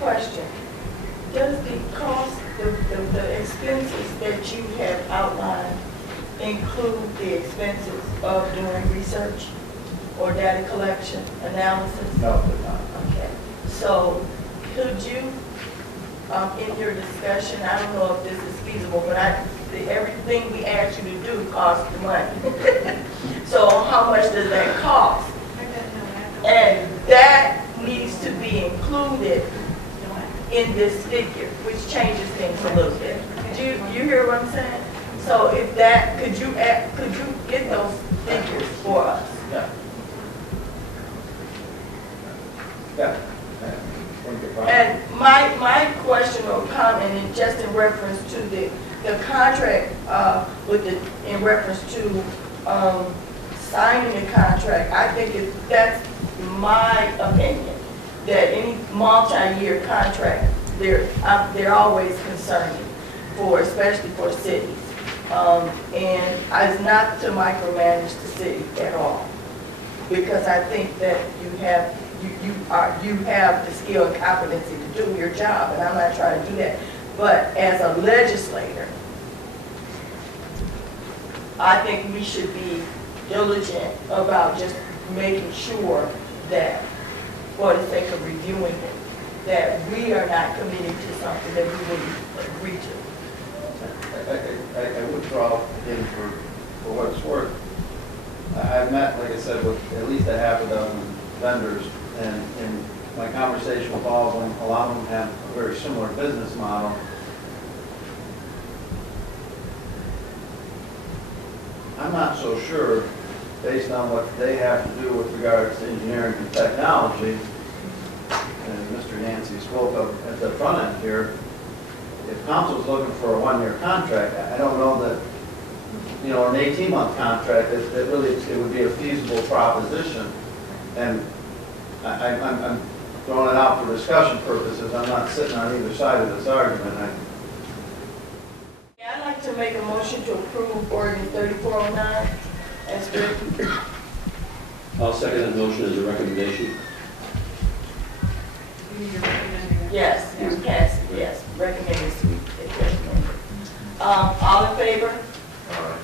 Question. Does the cost, the expenses that you have outlined include the expenses of doing research or data collection, analysis? No, it does not. Okay. So could you, in your discussion, I don't know if this is feasible, but everything we ask you to do costs money. So how much does that cost? And that needs to be included in this figure, which changes things a little bit. Do you hear what I'm saying? So if that, could you get those figures for us? Yeah. Yeah. And my question or comment, and just in reference to the contract, in reference to signing the contract, I think that's my opinion, that any multi-year contract, they're always concerning for, especially for cities. And it's not to micromanage the city at all, because I think that you have the skill and competency to do your job, and I'm not trying to do that. But as a legislator, I think we should be diligent about just making sure that, for the sake of reviewing it, that we are not committing to something that we wouldn't agree to. I withdraw in for what it's worth. I've met, like I said, with at least a half a dozen vendors, and in my conversation with all of them, a lot of them have a very similar business model. I'm not so sure, based on what they have to do with regards to engineering and technology, and Mr. Yancey spoke of at the front end here. If council's looking for a one-year contract, I don't know that, you know, an 18-month contract, it would be a feasible proposition. And I'm throwing it out for discussion purposes. I'm not sitting on either side of this argument. I'd like to make a motion to approve ordinance 3409 as written. I'll second that motion as a recommendation. Yes, it was passed, yes, recommended, it's recommended. All in favor?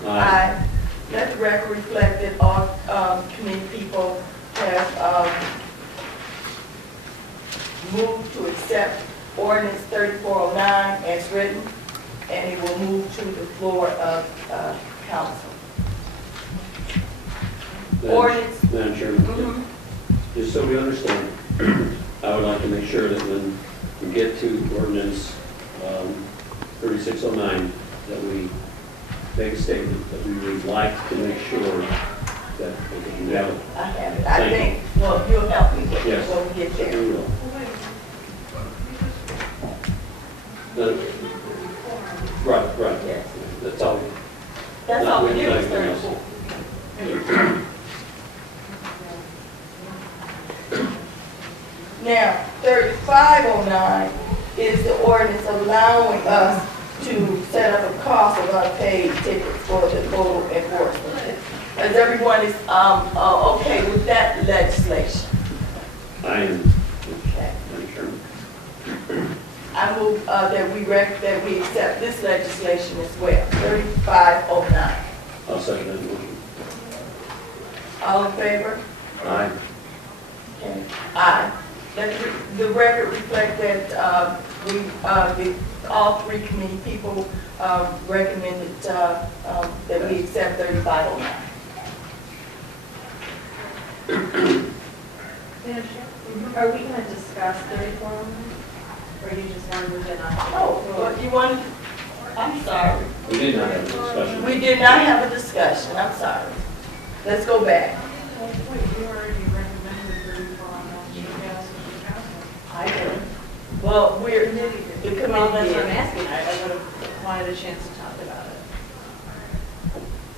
Aye. Let the record reflect that all committee people have moved to accept ordinance 3409 as written, and it will move to the floor of council. Madam Chairman, just so we understand, I would like to make sure that when we get to ordinance 3609, that we make a statement that we would like to make sure that we have it. I have it. I think, well, you'll help me with it when we get there. We will. Right. Yes. That's all. That's all we do is 34. Now, 3509 is the ordinance allowing us to set up a cost of unpaid tickets for the photo enforcement. As everyone is okay with that legislation? I am. Okay. Madam Chairman. I move that we accept this legislation as well. 3509. I'll second that motion. All in favor? Aye. Okay. Aye. Let the record reflect that all three committee people recommended that we accept 3509. Are we going to discuss 3409? Or you just wanted to deny? Oh, well, you wanted, I'm sorry. We did not have a discussion. We did not have a discussion, I'm sorry. Let's go back. Well, wait, you already recommended 3409. I did. Well, we're, the committee Well, that's what I'm did. asking. I would have wanted a chance to talk about it.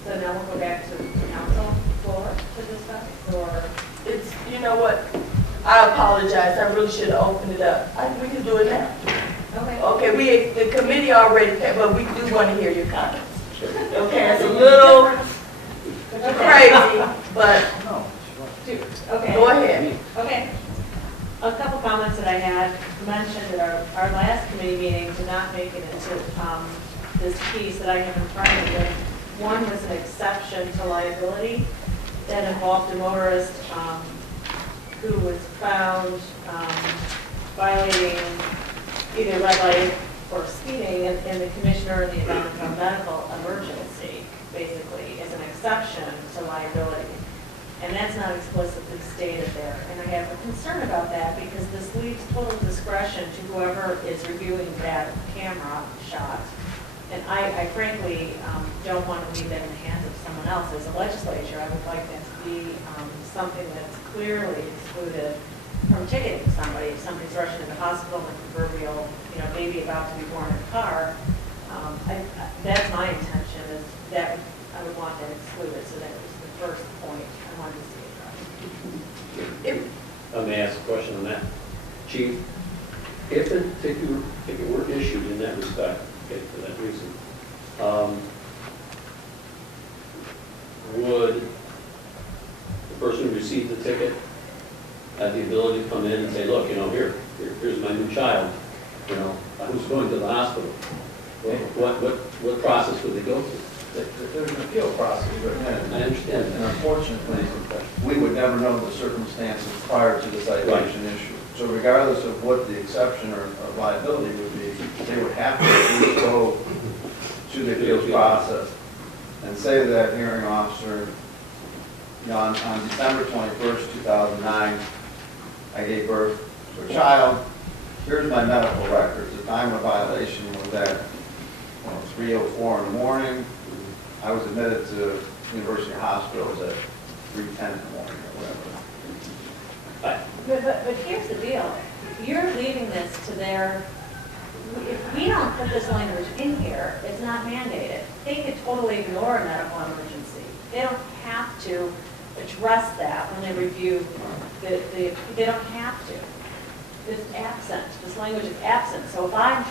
So now we'll go back to the council floor to discuss, or? It's, you know what, I apologize, I really should have opened it up. We can do it now. Okay. Okay, the committee already, but we do want to hear your comments. Okay, it's a little crazy, but Okay. go ahead. Okay. A couple comments that I had mentioned at our last committee meeting did not make it into this piece that I have in front of me. One was an exception to liability that involved a motorist who was found violating either red light or speeding, and the commissioner in the event of a medical emergency, basically, is an exception to liability. And that's not explicitly stated there. And I have a concern about that because this leaves total discretion to whoever is reviewing that camera shot. And I frankly don't want to leave that in the hands of someone else. As a legislature, I would like that to be something that's clearly excluded from ticketing somebody. If somebody's rushing to the hospital with a proverbial, baby about to be born in a car, that's my intention, is that I would want that excluded. So that was the first point I wanted to see addressed. Let me ask a question on that. Chief, if the ticket were issued in that respect, okay, for that reason, would the person who received the ticket have the ability to come in and say, look, here's my new child, who's going to the hospital? What process would they go through? There's an appeal process, but I understand and that. unfortunately, we would never know the circumstances prior to the citation issue. So regardless of what the exception or liability would be, they would have to at least go to the appeals process and say to that hearing officer, on December 21st, 2009, I gave birth to a child. Here's my medical records. The time of violation was at 3:04 in the morning. I was admitted to University Hospitals at 3:10 in the morning or whatever. But here's the deal. You're leaving this to their, if we don't put this language in here, it's not mandated. They could totally ignore a medical emergency. They don't have to address that when they review they don't have to. It's absent. This language is absent. So if I,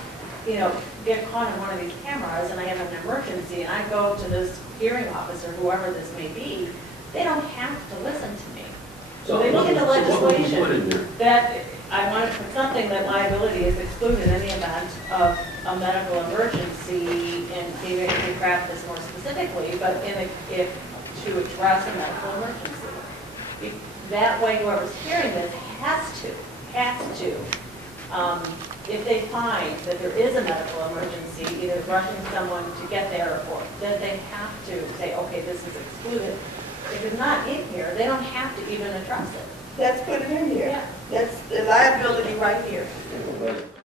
get caught in one of these cameras and I have an emergency and I go to this hearing officer, whoever this may be, they don't have to listen to me. So they look at the legislation that I want to put something that liability is excluded in the event of a medical emergency, and maybe I can craft this more specifically, but if to address a medical emergency. That way, whoever's hearing this has to, if they find that there is a medical emergency, either rushing someone to get there, or then they have to say, okay, this is excluded. If it's not in here, they don't have to even address it. Let's put it in here. Yeah.